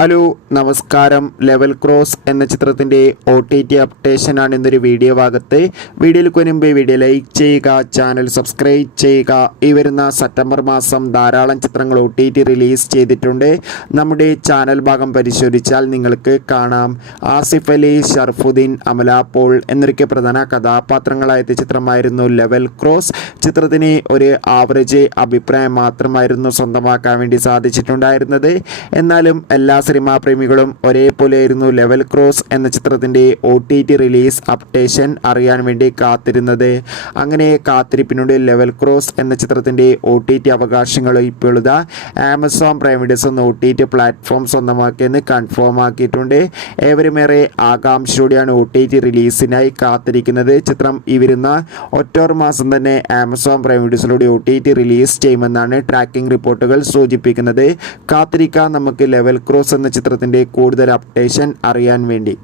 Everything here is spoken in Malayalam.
ഹലോ നമസ്കാരം. ലെവൽ ക്രോസ് എന്ന ചിത്രത്തിൻ്റെ OTT അപ്ഡേഷനാണ് ഇന്നൊരു വീഡിയോ ഭാഗത്ത്. വീഡിയോയിൽ മുൻപ് വീഡിയോ ലൈക്ക് ചെയ്യുക, ചാനൽ സബ്സ്ക്രൈബ് ചെയ്യുക. ഈ വരുന്ന സെപ്റ്റംബർ മാസം ധാരാളം ചിത്രങ്ങൾ OTT റിലീസ് ചെയ്തിട്ടുണ്ട്. നമ്മുടെ ചാനൽ ഭാഗം പരിശോധിച്ചാൽ നിങ്ങൾക്ക് കാണാം. ആസിഫ് അലി, ഷർഫുദ്ദീൻ, അമല പോൾ എന്നൊക്കെ പ്രധാന കഥാപാത്രങ്ങളായ ചിത്രമായിരുന്നു ലെവൽ ക്രോസ്. ചിത്രത്തിന് ഒരു ആവറേജ് അഭിപ്രായം മാത്രമായിരുന്നു സ്വന്തമാക്കാൻ വേണ്ടി സാധിച്ചിട്ടുണ്ടായിരുന്നത്. എന്നാലും എല്ലാ സിനിമാ പ്രേമികളും ഒരേപോലെയായിരുന്നു ലെവൽ ക്രോസ് എന്ന ചിത്രത്തിൻ്റെ OTT റിലീസ് അപ്ഡേഷൻ അറിയാൻ വേണ്ടി കാത്തിരുന്നത്. അങ്ങനെ കാത്തിരിപ്പിനുള്ളിൽ ലെവൽ ക്രോസ് എന്ന ചിത്രത്തിൻ്റെ OTT അവകാശങ്ങൾ ഇപ്പോൾ ആമസോൺ പ്രൈം വീഡിയോസ് എന്ന OTT പ്ലാറ്റ്ഫോം സ്വന്തമാക്കിയെന്ന് കൺഫേം ആക്കിയിട്ടുണ്ട്. ഏവരുമേറെ ആകാംക്ഷയോടെയാണ് OTT റിലീസിനായി കാത്തിരിക്കുന്നത്. ചിത്രം ഈ വരുന്ന ഒക്ടോബർ മാസം തന്നെ ആമസോൺ പ്രൈം വീഡിയോസിലൂടെ OTT റിലീസ് ചെയ്യുമെന്നാണ് ട്രാക്കിംഗ് റിപ്പോർട്ടുകൾ സൂചിപ്പിക്കുന്നത്. കാത്തിരിക്കാം നമുക്ക് ലെവൽ ക്രോസ് എന്ന ചിത്രത്തിൻ്റെ കൂടുതൽ അപ്ഡേഷൻ അറിയാൻ വേണ്ടി.